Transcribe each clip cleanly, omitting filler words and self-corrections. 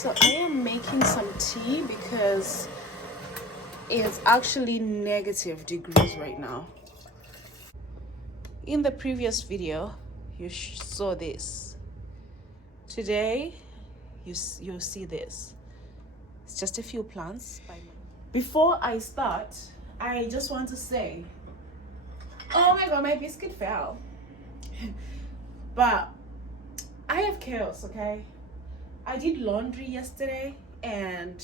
So I am making some tea because it's actually negative degrees right now. In the previous video, you saw this. Today, you'll see this. It's just a few plants. Before I start, I just want to say, oh my god, my biscuit fell. But I have chaos, okay? I did laundry yesterday and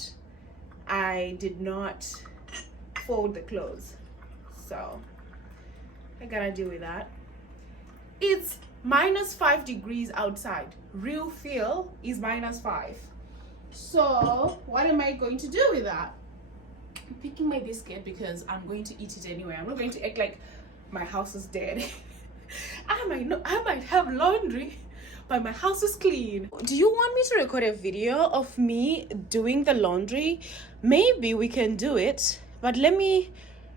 I did not fold the clothes. So I gotta deal with that. It's -5 degrees outside. Real feel is -5. So what am I going to do with that? I'm picking my biscuit because I'm going to eat it anyway. I'm not going to act like my house is dead. I might have laundry, but my house is clean. Do you want me to record a video of me doing the laundry? Maybe we can do it, but let me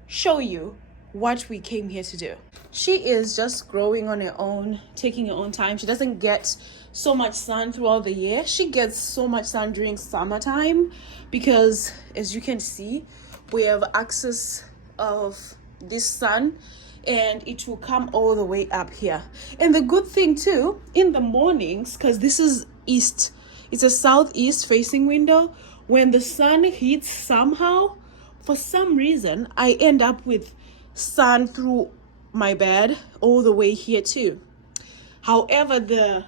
show you what we came here to do. She is just growing on her own, taking her own time. She doesn't get so much sun throughout the year. She gets so much sun during summertime because, as you can see, we have access of this sun and it will come all the way up here. And the good thing too, in the mornings, because this is east, it's a southeast facing window, when the sun hits somehow, for some reason, I end up with sun through my bed all the way here too. However the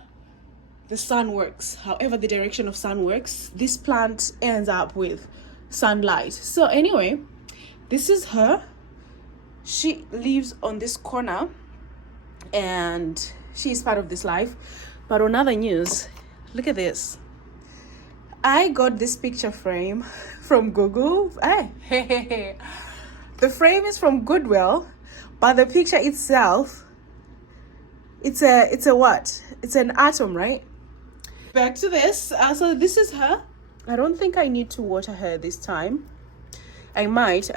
sun works, however the direction of sun works, this plant ends up with sunlight. So anyway, this is her. She lives on this corner and she's part of this life. But on other news, look at this. I got this picture frame from Google. Hey. The frame is from Goodwill, but the picture itself, it's a what? It's an atom, right? Back to this. So this is her. I don't think I need to water her this time. I might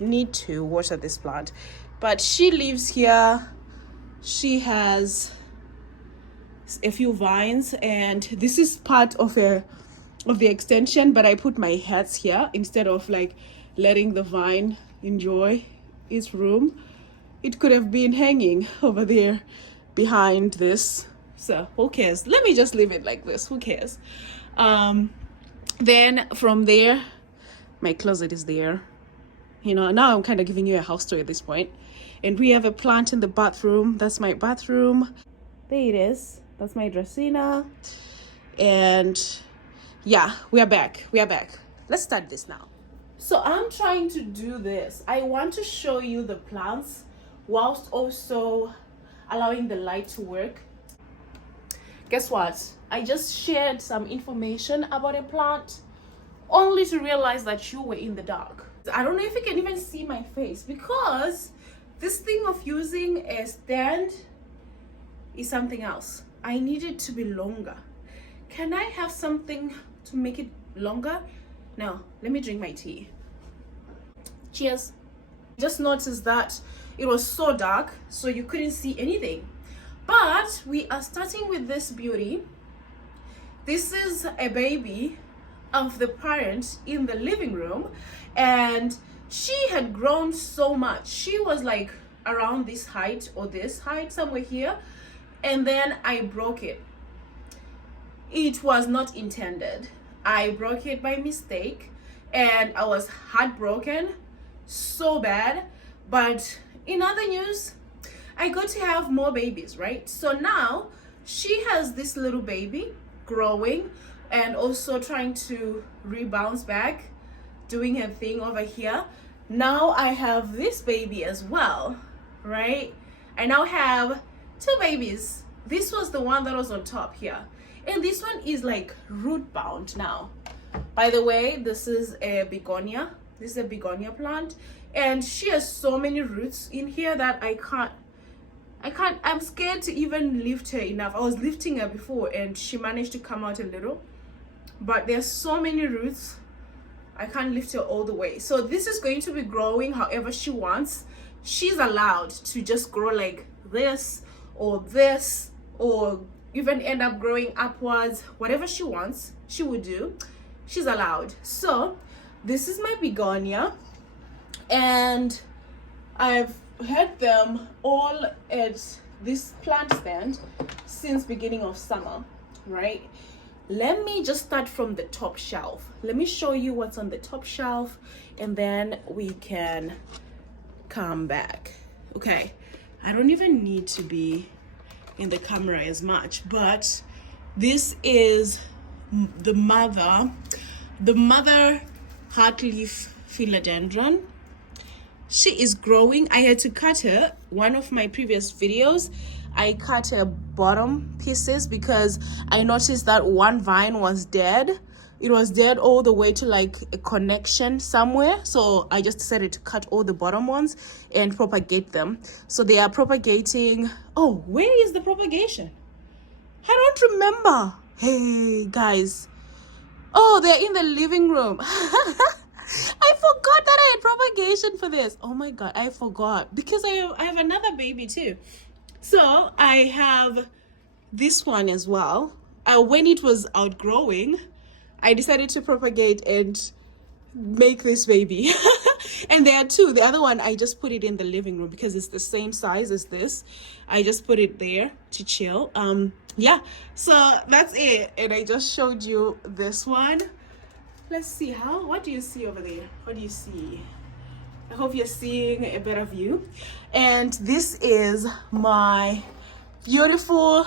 need to water this plant, but she lives here. She has a few vines, and this is part of the extension, but I put my hats here instead of like letting the vine enjoy its room. It could have been hanging over there behind this, so who cares? Let me just leave it like this. Who cares? Then from there, my closet is there. You know, now I'm kind of giving you a house tour at this point. And we have a plant in the bathroom. That's my bathroom. There it is. That's my dressina. And yeah, we are back. Let's start this now. So I'm trying to do this. I want to show you the plants whilst also allowing the light to work. Guess what? I just shared some information about a plant only to realize that you were in the dark. I don't know if you can even see my face because this thing of using a stand is something else. I need it to be longer. Can I have something to make it longer? Now, let me drink my tea. Cheers. Just noticed that it was so dark, so you couldn't see anything. But we are starting with this beauty. This is a baby of the parent in the living room, and she had grown so much. She was like around this height or this height, somewhere here, and then I broke it. It was not intended. I broke it by mistake and I was heartbroken so bad. But in other news, I got to have more babies, right? So now she has this little baby growing and also trying to rebound back, doing her thing over here. Now I have this baby as well, right? I now have 2 babies. This was the one that was on top here. And this one is like root bound now. By the way, this is a begonia. This is a begonia plant. And she has so many roots in here that I'm scared to even lift her enough. I was lifting her before and she managed to come out a little. But there's so many roots, I can't lift her all the way. So this is going to be growing however she wants. She's allowed to just grow like this or even end up growing upwards. Whatever she wants, she would do. She's allowed. So this is my begonia, and I've had them all at this plant stand since beginning of summer, right? Let me just start from the top shelf. Let me show you what's on the top shelf, and then we can come back. Okay, I don't even need to be in the camera as much, but this is the mother heartleaf philodendron. She is growing. I had to cut her. One of my previous videos, I cut her bottom pieces because I noticed that one vine was dead. It was dead all the way to like a connection somewhere. So I just decided to cut all the bottom ones and propagate them. So they are propagating. Oh, where is the propagation? I don't remember. Hey guys. Oh, they're in the living room. I forgot that I had propagation for this. Oh my god, I forgot because I have another baby too. So I have this one as well. When it was outgrowing, I decided to propagate and make this baby. And there are two. The other one, I just put it in the living room because it's the same size as this. I just put it there to chill. Yeah, so that's it. And I just showed you this one. Let's see what do you see over there? What do you see? I hope you're seeing a better view. And this is my beautiful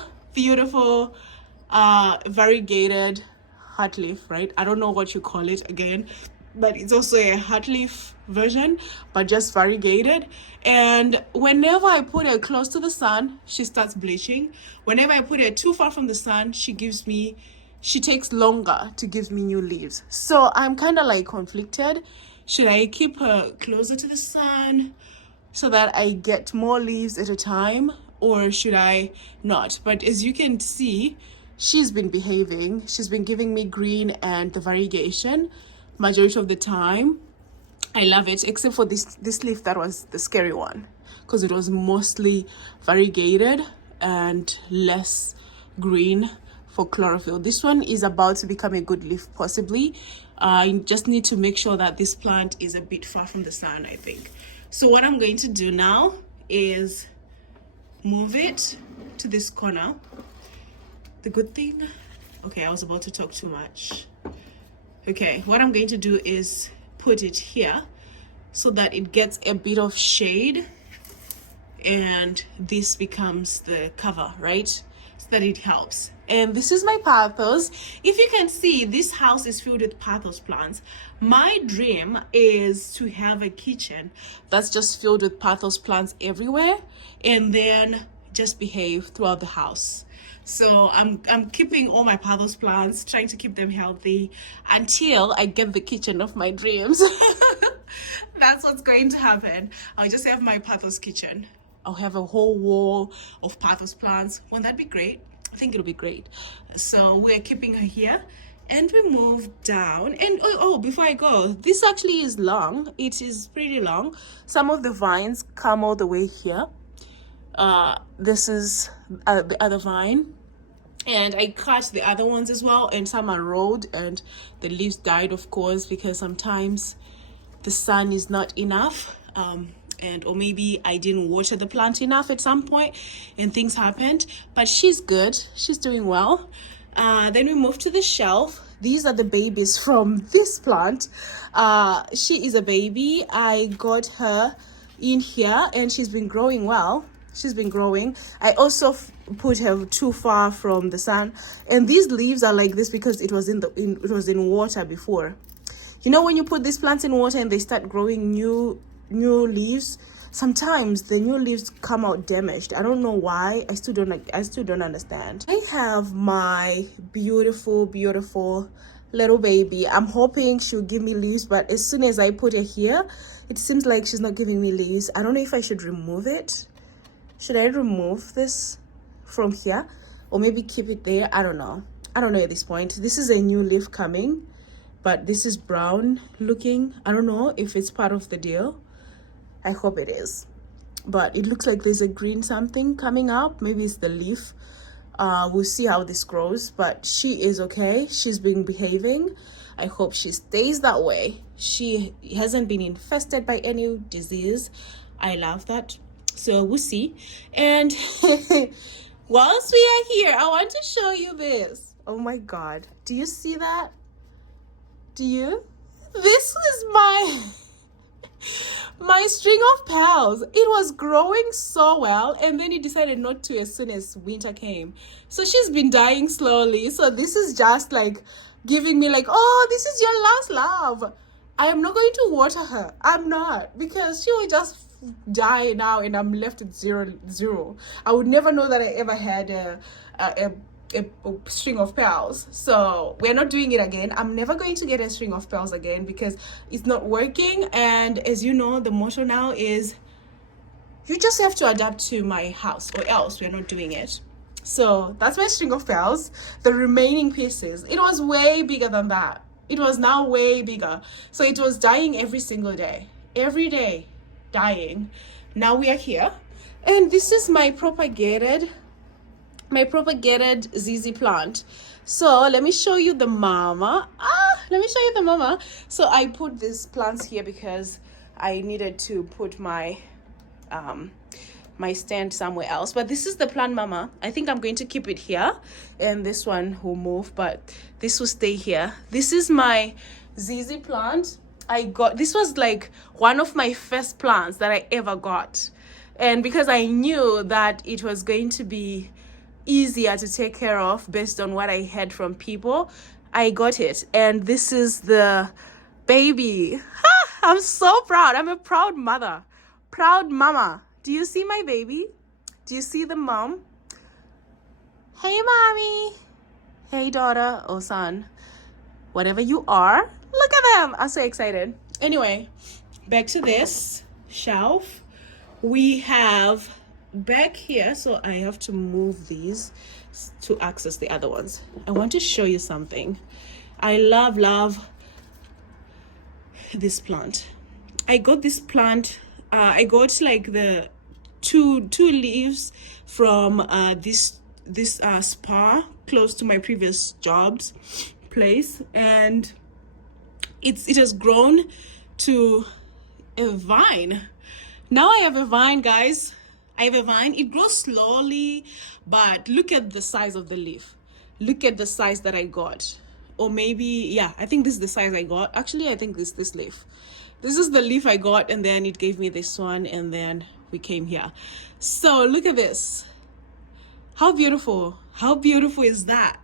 variegated heartleaf, right? I don't know what you call it again, but it's also a heartleaf version, but just variegated. And whenever I put her close to the sun, she starts bleaching. Whenever I put her too far from the sun, she takes longer to give me new leaves. So I'm kind of like conflicted. Should I keep her closer to the sun so that I get more leaves at a time, or should I not? But as you can see, she's been behaving. She's been giving me green and the variegation majority of the time. I love it, except for this leaf that was the scary one, because it was mostly variegated and less green for chlorophyll. This one is about to become a good leaf, possibly. I just need to make sure that this plant is a bit far from the sun, I think. So what I'm going to do now is move it to this corner. The good thing, okay, I was about to talk too much. Okay, what I'm going to do is put it here so that it gets a bit of shade, and this becomes the cover, right? So that it helps. And this is my pothos. If you can see, this house is filled with pothos plants. My dream is to have a kitchen that's just filled with pothos plants everywhere, and then just behave throughout the house. So I'm keeping all my pothos plants, trying to keep them healthy until I get the kitchen of my dreams. That's what's going to happen. I'll just have my pothos kitchen. I'll have a whole wall of pothos plants. Won't that be great? I think it'll be great. So we're keeping her here, and we move down. And oh, before I go, this actually is long. It is pretty long. Some of the vines come all the way here. This is the other vine, and I cut the other ones as well, and some are rolled, and the leaves died, of course, because sometimes the sun is not enough, or maybe I didn't water the plant enough at some point and things happened. But she's good, she's doing well. Then we move to the shelf. These are the babies from this plant. She is a baby. I got her in here, and she's been growing well. She's been growing. I also put her too far from the sun, and these leaves are like this because it was in water before. You know, when you put these plants in water and they start growing new leaves, sometimes the new leaves come out damaged. I don't know why. I still don't understand. I have my beautiful little baby. I'm hoping she'll give me leaves, but as soon as I put her here, it seems like she's not giving me leaves. I don't know if I should remove it. Should I remove this from here, or maybe keep it there? I don't know at this point. This is a new leaf coming, but this is brown looking. I don't know if it's part of the deal. I hope it is, but it looks like there's a green something coming up. Maybe it's the leaf We'll see how this grows, but she is okay. She's been behaving. I hope she stays that way. She hasn't been infested by any disease. I love that. So we'll see. And whilst we are here, I want to show you this. Oh my God. Do you see that? Do you? This is my string of pearls. It was growing so well, and then it decided not to as soon as winter came. So she's been dying slowly. So this is just like giving me like, oh, this is your last love. I am not going to water her. I'm not, because she will just die now and I'm left at zero. I would never know that I ever had a string of pearls. So we're not doing it again. I'm never going to get a string of pearls again because it's not working. And as you know, the motto now is you just have to adapt to my house, or else we're not doing it. So that's my string of pearls. The remaining pieces, it was way bigger than that. It was now way bigger. So it was dying every single day, every day dying. Now we are here, and this is my propagated ZZ plant. So let me show you the mama. So I put these plants here because I needed to put my my stand somewhere else, but this is the plant mama. I think I'm going to keep it here, and this one will move, but this will stay here. This is my ZZ plant. This was like one of my first plants that I ever got, and because I knew that it was going to be easier to take care of based on what I heard from people, I got it. And this is the baby. I'm so proud. I'm a proud mother, proud mama. Do you see my baby? Do you see the mom? Hey mommy, hey daughter or son, whatever you are, look at them. I'm so excited. Anyway, back to this shelf. We have back here, so I have to move these to access the other ones. I want to show you something. I love this plant. I got this plant, I got like the two leaves from this spa close to my previous job's place, and it has grown to a vine. Now I have a vine, guys. I have a vine. It grows slowly, but look at the size of the leaf. Look at the size that I got. Or maybe, yeah, I think this is the size I got. Actually, I think this leaf. This is the leaf I got, and then it gave me this one, and then we came here. So look at this. How beautiful. How beautiful is that?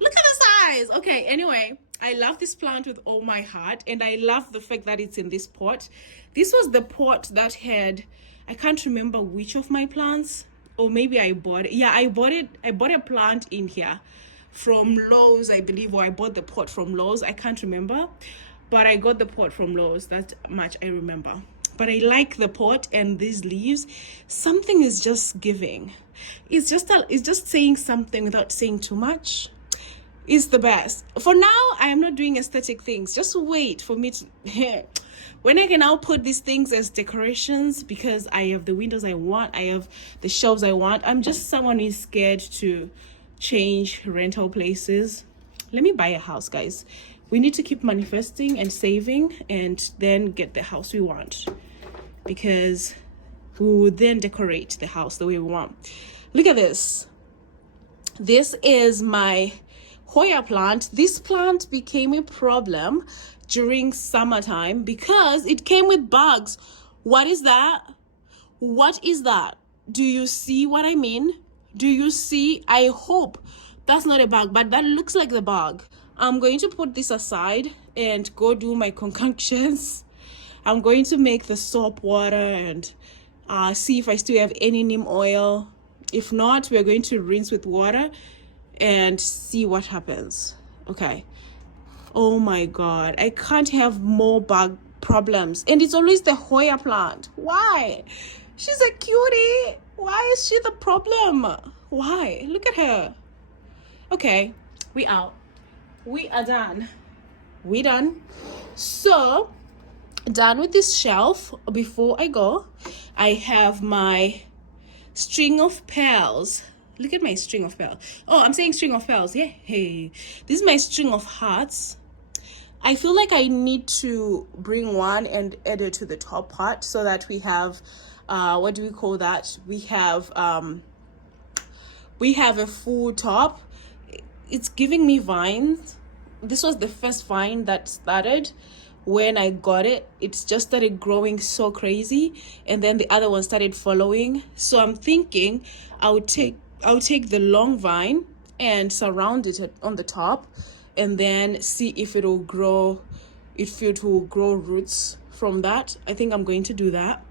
Look at the size. Okay, anyway, I love this plant with all my heart, and I love the fact that it's in this pot. This was the pot that had, I can't remember which of my plants, or maybe I bought it. Yeah, I bought it. I bought a plant in here from Lowe's, I believe, or I bought the pot from Lowe's. I can't remember, but I got the pot from Lowe's. That much I remember. But I like the pot and these leaves. Something is just giving. It's just saying something without saying too much. It's the best. For now, I am not doing aesthetic things. Just wait for me to when I can now put these things as decorations, because I have the windows I want, I have the shelves I want. I'm just someone who's scared to change rental places. Let me buy a house, guys. We need to keep manifesting and saving, and then get the house we want, because we will then decorate the house the way we want. Look at this. This is my Hoya plant. This plant became a problem during summertime because it came with bugs. What is that? What is that? Do you see what I mean? Do you see? I hope that's not a bug, but that looks like the bug. I'm going to put this aside and go do my concoctions. I'm going to make the soap water and see if I still have any neem oil. If not, we're going to rinse with water and see what happens. Okay. Oh my God, I can't have more bug problems. And it's always the Hoya plant. Why? She's a cutie. Why is she the problem? Why? Look at her. Okay, we out. We are done. We done. So, done with this shelf. Before I go, I have my string of pearls Look at my string of pearls. Oh, I'm saying string of pearls. Yeah. Hey, this is my string of hearts. I feel like I need to bring one and add it to the top part so that we have, what do we call that? We have a full top. It's giving me vines. This was the first vine that started when I got it. It's just started growing so crazy, and then the other one started following. So I'm thinking I'll take the long vine and surround it on the top, and then see if it will grow roots from that. I think I'm going to do that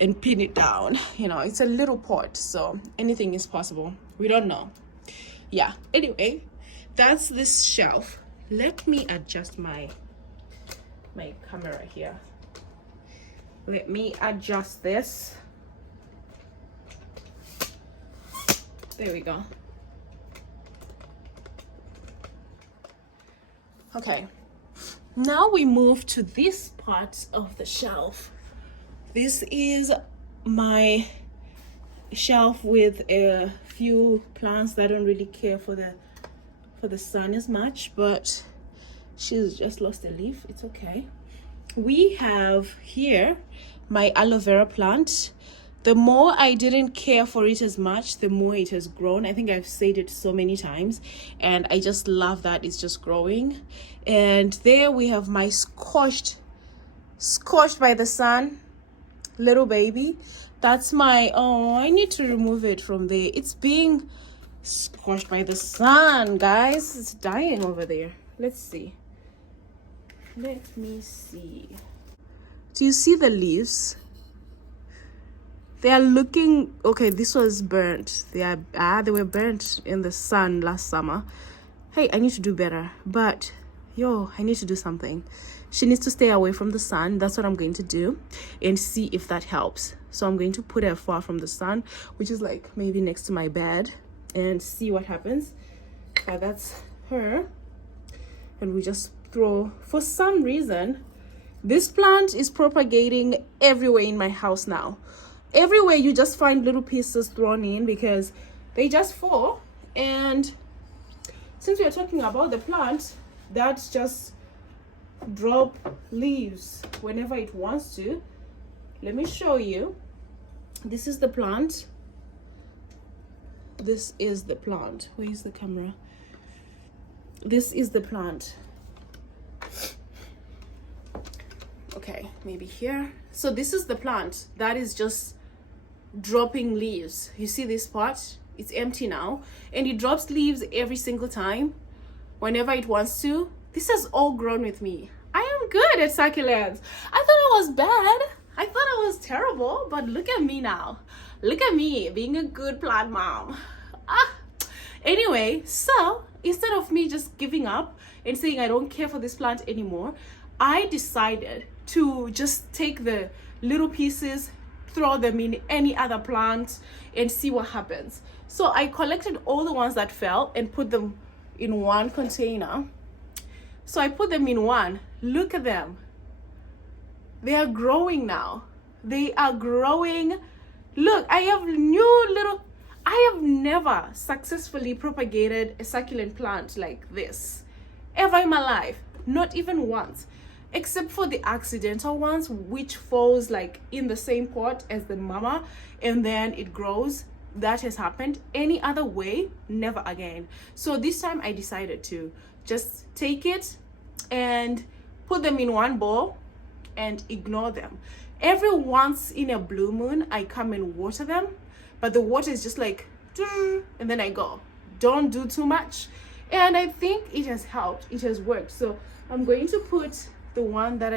and pin it down. You know, it's a little pot, so anything is possible. We don't know. Yeah, anyway, that's this shelf. Let me adjust my camera here. Let me adjust this. There we go. Okay, now we move to this part of the shelf. This is my shelf with a few plants that don't really care for the sun as much, but she's just lost a leaf. It's okay. We have here my aloe vera plant. The more I didn't care for it as much, the more it has grown. I think I've said it so many times, and I just love that it's just growing. And there we have my scorched by the sun little baby. That's my, oh, I need to remove it from there. It's being scorched by the sun, guys. It's dying over there. Let's see. Let me see. Do you see the leaves? They are looking okay. This was burnt. They were burnt in the sun last summer. Hey, I need to do better, but I need to do something. She needs to stay away from the sun. That's what I'm going to do, and see if that helps. So I'm going to put her far from the sun, which is like maybe next to my bed, and see what happens. That's her. And we just throw, for some reason, this plant is propagating everywhere in my house now. Everywhere you just find little pieces thrown in because they just fall. And since we are talking about the plant, that just drop leaves whenever it wants to. Let me show you. This is the plant. This is the plant. Where is the camera? This is the plant. Okay, maybe here. So this is the plant that is just dropping leaves. You see this part? It's empty now, and it drops leaves every single time whenever it wants to. This has all grown with me. I am good at succulents. I thought I was bad. I thought I was terrible, but look at me now. Look at me being a good plant mom. Anyway, so instead of me just giving up and saying I don't care for this plant anymore, I decided to just take the little pieces, throw them in any other plant, and see what happens. So I collected all the ones that fell and put them in one container. So I put them in one. Look at them. They are growing now. They are growing. Look, I have never successfully propagated a succulent plant like this ever in my life. Not even once. Except for the accidental ones, which falls like in the same pot as the mama and then it grows. That has happened. Any other way, never again. So this time I decided to just take it and put them in one bowl and ignore them. Every once in a blue moon, I come and water them, but the water is just like, and then I go. Don't do too much. And I think it has helped. It has worked. So I'm going to put the one that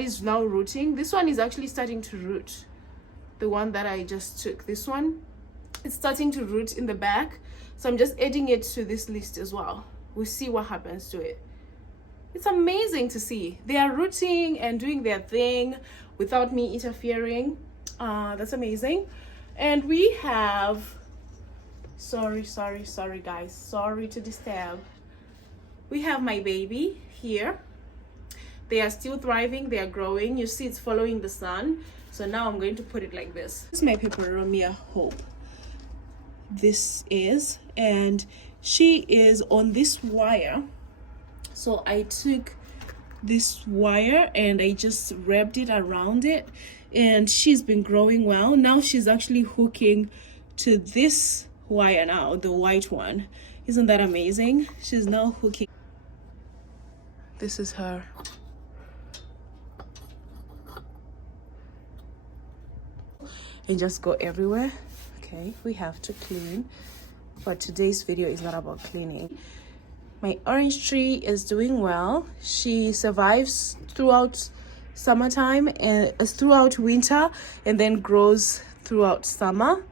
is now rooting. This one is actually starting to root. The one that I just took, this one, it's starting to root in the back. So I'm just adding it to this list as well. We'll see what happens to it. It's amazing to see. They are rooting and doing their thing without me interfering. That's amazing. And we have, sorry guys, sorry to disturb. We have my baby here. They are still thriving, they are growing. You see it's following the sun. So now I'm going to put it like this. This is my peperomia hope. this is, and she is on this wire. So I took this wire and I just wrapped it around it, and she's been growing well. Now she's actually hooking to this wire now, the white one. Isn't that amazing? She's now hooking. This is her. And just go everywhere. Okay, we have to clean, but today's video is not about cleaning. My orange tree is doing well. She survives throughout summertime and throughout winter, and then grows throughout summer,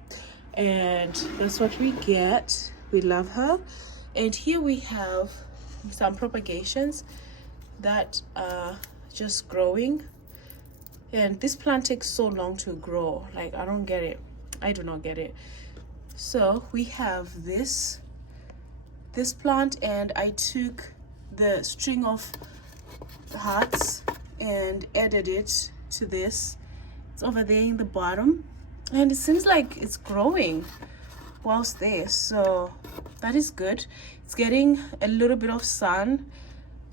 and that's what we get. We love her. And here we have some propagations that are just growing, and this plant takes so long to grow. Like, I don't get it. I do not get it. So we have this plant, and I took the string of hearts and added it to this. It's over there in the bottom, and it seems like it's growing whilst there, so that is good. It's getting a little bit of sun,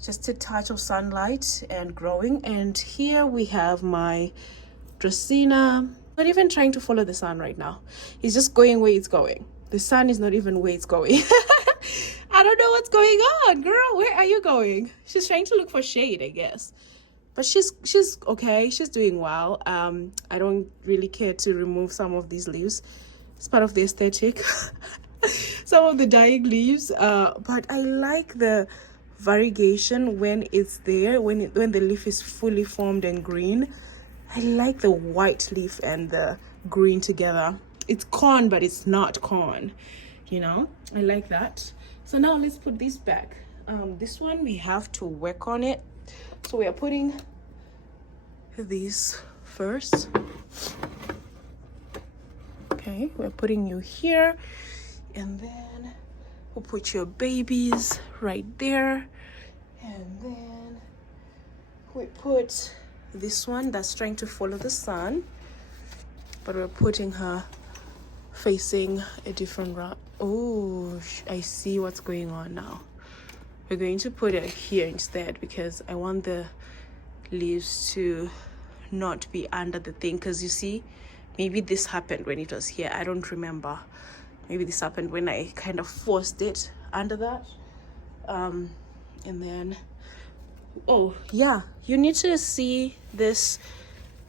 just a touch of sunlight, and growing. And here we have my Dracaena. Not even trying to follow the sun right now. It's just going where it's going. The sun is not even where it's going. I don't know what's going on, girl. Where are you going? She's trying to look for shade, I guess. But she's okay. She's doing well. I don't really care to remove some of these leaves. It's part of the aesthetic. Some of the dying leaves. But I like the variegation when it's there, when the leaf is fully formed and green. I like the white leaf and the green together. It's corn, but it's not corn. You know, I like that. So now let's put this back. This one, we have to work on it. So we are putting these first. Okay, we're putting you here, and then we'll put your babies right there, and then we put this one that's trying to follow the sun, but we're putting her facing a different route. Oh, I see what's going on now. We're going to put it here instead, because I want the leaves to not be under the thing. Because you see, maybe this happened when it was here. I don't remember. Maybe this happened when I kind of forced it under that. And then, oh yeah, you need to see this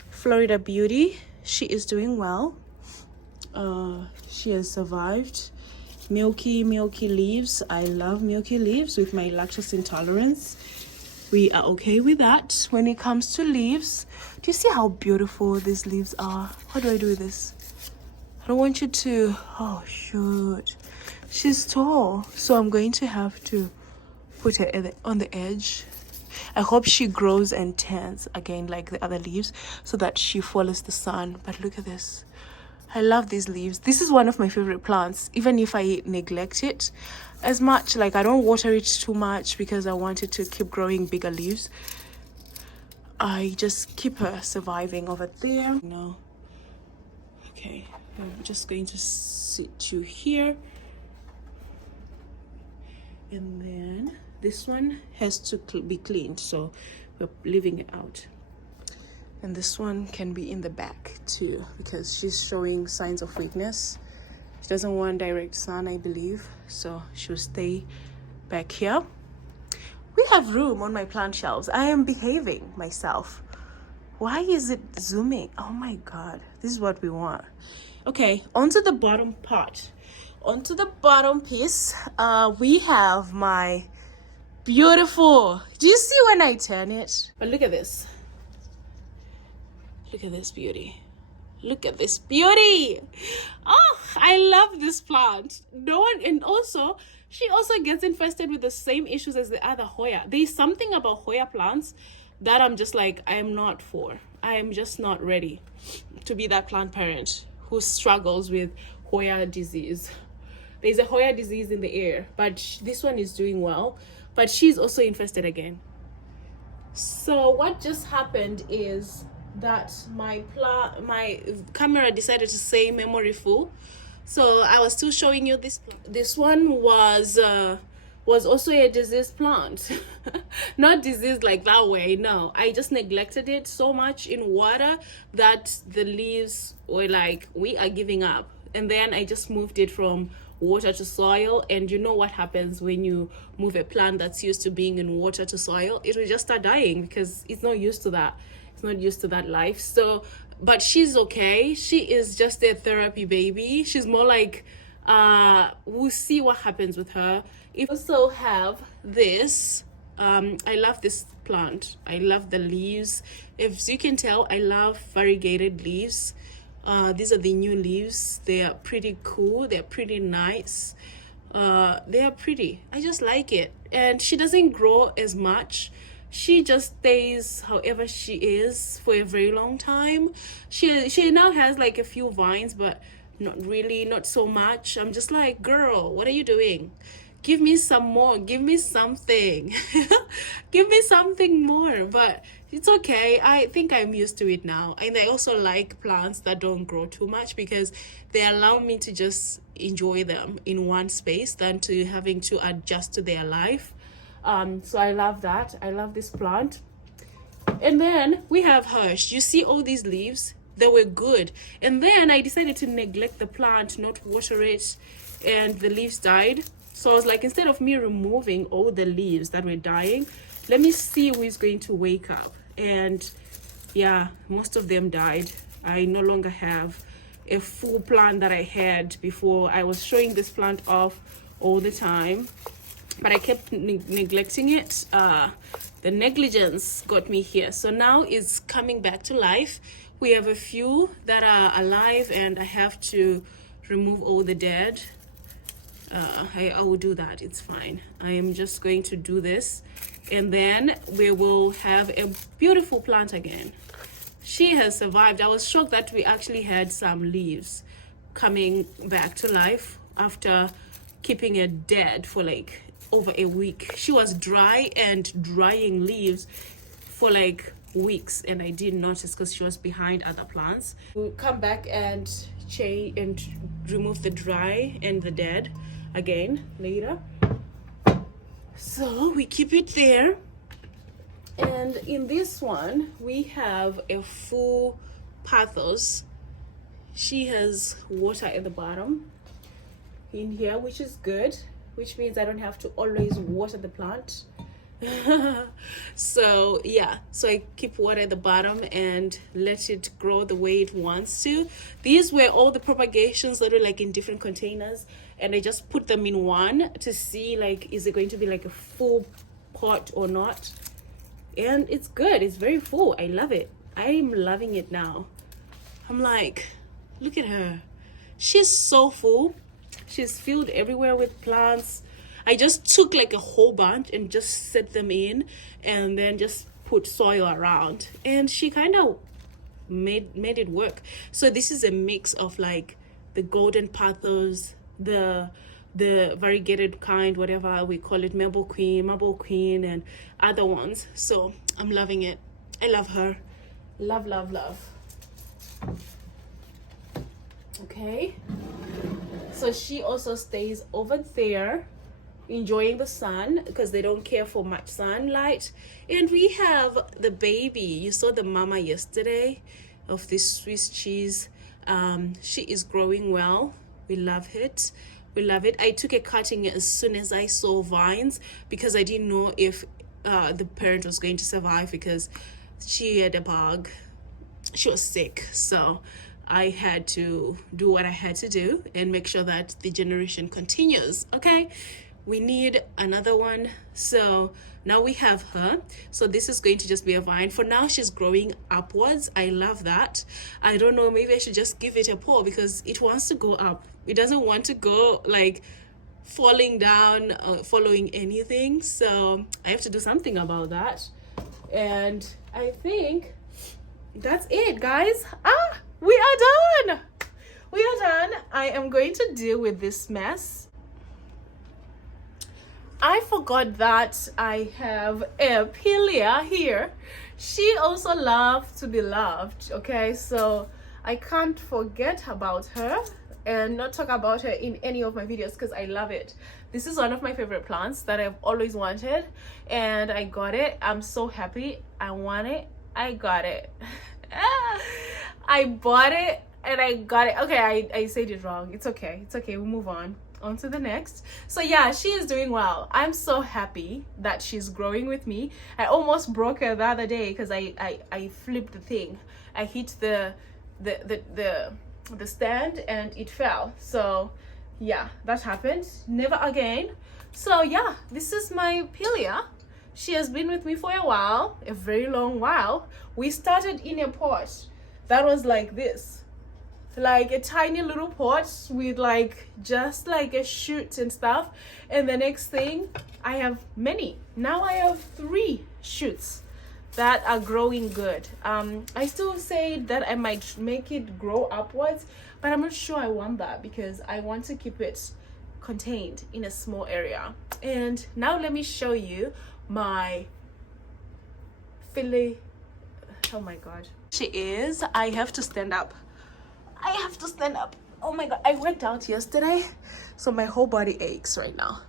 Florida Beauty. She is doing well. She has survived. Milky leaves. I love milky leaves with my lactose intolerance. We are okay with that when it comes to leaves. Do you see how beautiful these leaves are? How do I do this? I don't want you to... Oh, shoot. She's tall, so I'm going to have to put her on the edge. I hope she grows and turns again like the other leaves, so that she follows the sun. But look at this. I love these leaves. This is one of my favorite plants, even if I neglect it as much. Like, I don't water it too much because I want it to keep growing bigger leaves. I just keep her surviving over there. No. Okay, I'm just going to sit you here. And then this one has to be cleaned, so we're leaving it out. And this one can be in the back too, because she's showing signs of weakness. She doesn't want direct sun, I believe, so she'll stay back here. We have room on my plant shelves. I am behaving myself. Why is it zooming? Oh my god, this is what we want. Okay, onto the bottom part. Onto the bottom piece, we have my beautiful... Do you see when I turn it? But look at this. Look at this beauty. Look at this beauty. Oh, I love this plant. No one, and also, she also gets infested with the same issues as the other Hoya. There's something about Hoya plants that I'm just like, I am not for. I am just not ready to be that plant parent who struggles with Hoya disease. There's a Hoya disease in the air, but this one is doing well, but she's also infested again. So what just happened is that my camera decided to say memory full, So I was still showing you this plant. This one was also a diseased plant. Not diseased like that way, no. I just neglected it so much in water that the leaves were like, we are giving up. And then I just moved it from water to soil. And you know what happens when you move a plant that's used to being in water to soil? It will just start dying because it's not used to that. It's not used to that life. So but she's okay. She is just a therapy baby. She's more like we'll see what happens with her. I also have this. I love this plant. I love the leaves. If you can tell, I love variegated leaves. These are the new leaves. They are pretty cool. They're pretty nice. They are pretty. I just like it. And she doesn't grow as much. She just stays however she is for a very long time. She now has like a few vines, but not really, not so much. I'm just like, girl, what are you doing? Give me some more. Give me something. Give me something more. But it's okay. I think I'm used to it now. And I also like plants that don't grow too much because they allow me to just enjoy them in one space than to having to adjust to their life. So I love that. I love this plant. And then we have Hush. You see all these leaves? They were good. And then I decided to neglect the plant, not water it, and the leaves died. So I was like, instead of me removing all the leaves that were dying, let me see who is going to wake up. And yeah, most of them died. I no longer have a full plant that I had before. I was showing this plant off all the time, but I kept neglecting it. The negligence got me here. So now it's coming back to life. We have a few that are alive and I have to remove all the dead. I will do that. It's fine. I am just going to do this and then we will have a beautiful plant again. She has survived. I was shocked that we actually had some leaves coming back to life after keeping it dead for like over a week. She was dry and drying leaves for like weeks and I didn't notice because she was behind other plants. We'll come back and change and remove the dry and the dead again later. So we keep it there. And in this one we have a full pothos. She has water at the bottom in here, which is good, which means I don't have to always water the plant. So yeah, so I keep water at the bottom and let it grow the way it wants to. These were all the propagations that were like in different containers and I just put them in one to see like, is it going to be like a full pot or not? And it's good. It's very full. I love it. I'm loving it now. I'm like, look at her. She's so full. She's filled everywhere with plants. I just took like a whole bunch and just set them in and then just put soil around. And she kind of made it work. So this is a mix of like the golden pathos, the variegated kind, whatever we call it, marble queen, and other ones. So I'm loving it. I love her. Love, love, love. Okay. So she also stays over there enjoying the sun because they don't care for much sunlight. And we have the baby. You saw the mama yesterday of this Swiss cheese. She is growing well. We love it. We love it. I took a cutting as soon as I saw vines because I didn't know if the parent was going to survive because she had a bug. She was sick. So I had to do what I had to do and make sure that the generation continues. Okay, we need another one. So now we have her. So this is going to just be a vine. For now, she's growing upwards. I love that. I don't know, maybe I should just give it a pour because it wants to go up. It doesn't want to go like falling down, following anything. So I have to do something about that. And I think that's it, guys. We are done. We are done. I am going to deal with this mess. I forgot that I have a Pilia here. She also loves to be loved. Okay, so I can't forget about her. and not talk about her in any of my videos because I love it. This is one of my favorite plants that I've always wanted, and I got it. I'm so happy. I want it. I got it. I bought it and I got it. Okay, I said it wrong. It's okay. It's okay. We'll move on to the next. So yeah, she is doing well. I'm so happy that she's growing with me. I almost broke her the other day because I flipped the thing. I hit the stand and it fell. So yeah, that happened. Never again. So yeah, this is my Pilia. She has been with me for a while, a very long while. We started in a pot that was like this, like a tiny little pot with like just like a shoot and stuff, and the next thing I have many. Now I have 3 shoots that are growing good. I still say that I might make it grow upwards, but I'm not sure I want that because I want to keep it contained in a small area. And now let me show you my fillet. Oh my god, she is. I have to stand up. I have to stand up. Oh my god, I worked out yesterday, so my whole body aches right now.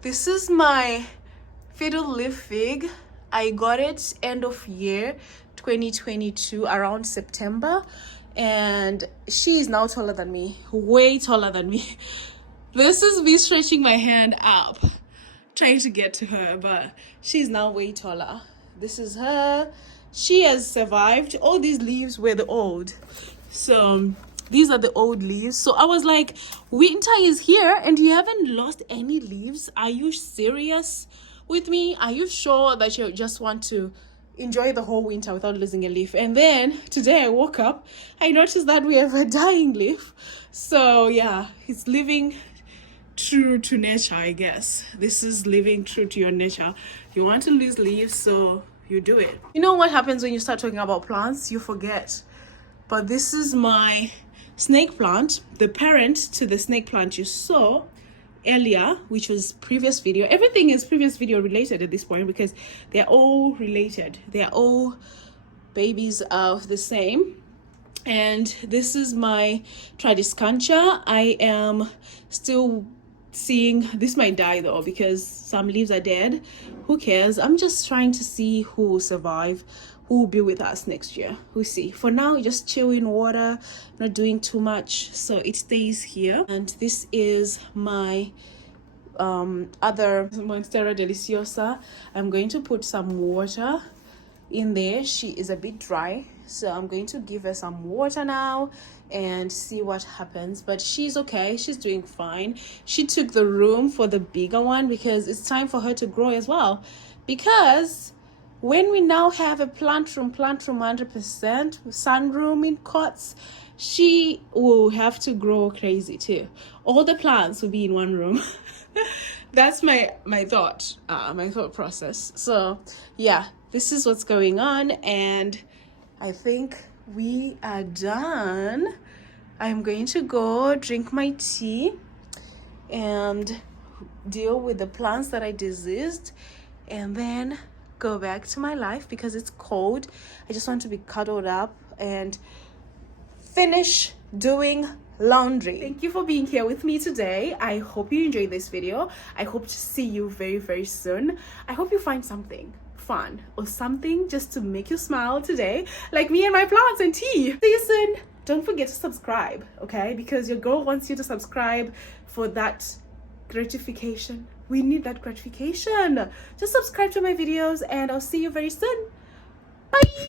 This is my fiddle leaf fig. I got it end of year 2022 around September, and she is now taller than me, way taller than me. This is me stretching my hand up trying to get to her, but she's now way taller. This is her. She has survived. All these leaves were the old, so these are the old leaves. So I was like, winter is here and you haven't lost any leaves? Are you serious with me? Are you sure that you just want to enjoy the whole winter without losing a leaf? And then today I woke up, I noticed that we have a dying leaf. So yeah, it's living true to nature, I guess. This is living true to your nature. You want to lose leaves, so you do it. You know what happens when you start talking about plants? You forget. But this is my snake plant, the parent to the snake plant you saw earlier, which was previous video. Everything is previous video related at this point because they're all related. They're all babies of the same. And this is my Tradescantia. I am still seeing, this might die though because some leaves are dead. Who cares? I'm just trying to see who will survive, who will be with us next year. We'll see. For now, just chill in water, not doing too much, so it stays here. And this is my other Monstera Deliciosa. I'm going to put some water in there. She is a bit dry, so I'm going to give her some water now and see what happens. But she's okay, she's doing fine. She took the room for the bigger one because it's time for her to grow as well, because when we now have a plant room 100% sunroom in cots, she will have to grow crazy too. All the plants will be in one room. That's my thought process. So yeah, this is what's going on, and I think we are done. I'm going to go drink my tea and deal with the plants that I diseased, and then go back to my life because it's cold. I just want to be cuddled up and finish doing laundry. Thank you for being here with me today. I hope you enjoyed this video. I hope to see you very, very soon. I hope you find something fun or something just to make you smile today, like me and my plants and tea. See you soon. Don't forget to subscribe, okay? Because your girl wants you to subscribe for that gratification. We need that gratification. Just subscribe to my videos and I'll see you very soon. Bye.